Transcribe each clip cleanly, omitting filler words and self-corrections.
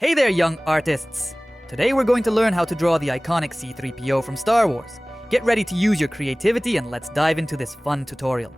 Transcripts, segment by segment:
Hey there, young artists! Today we're going to learn how to draw the iconic C3PO from Star Wars. Get ready to use your creativity and let's dive into this fun tutorial.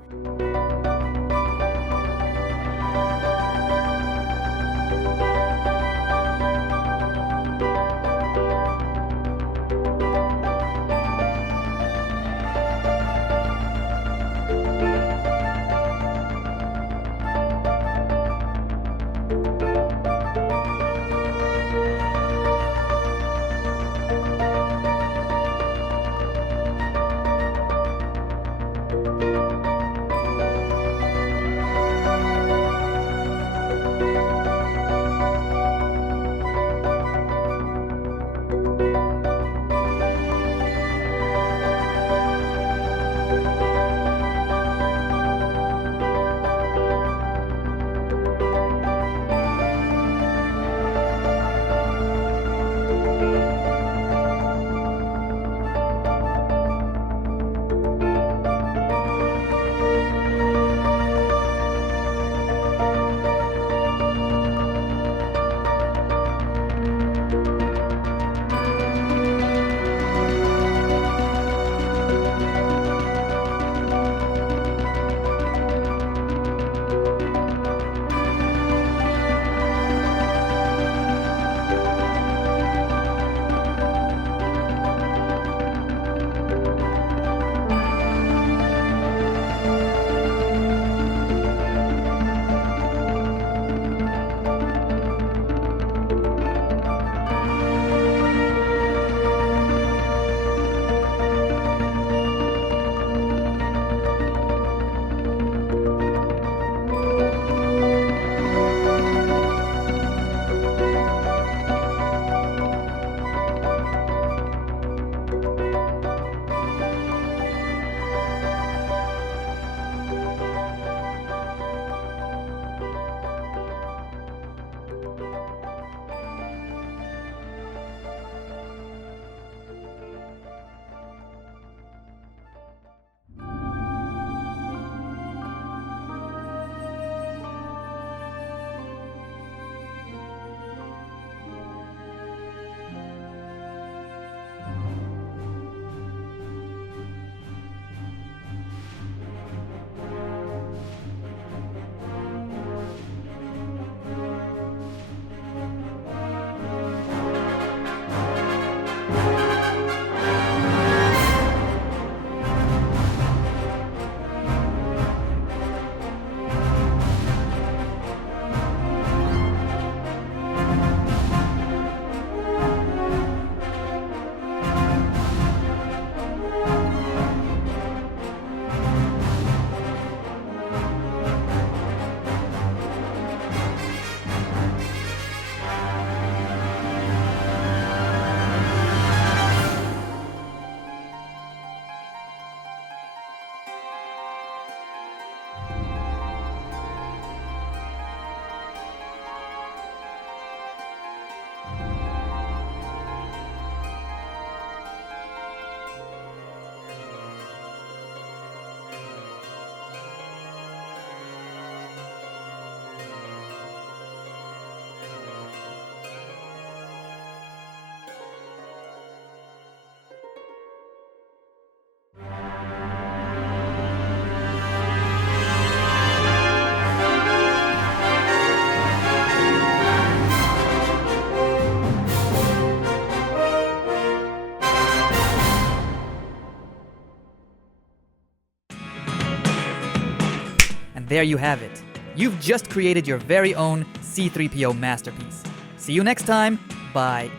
And there you have it. You've just created your very own C3PO masterpiece. See you next time. Bye.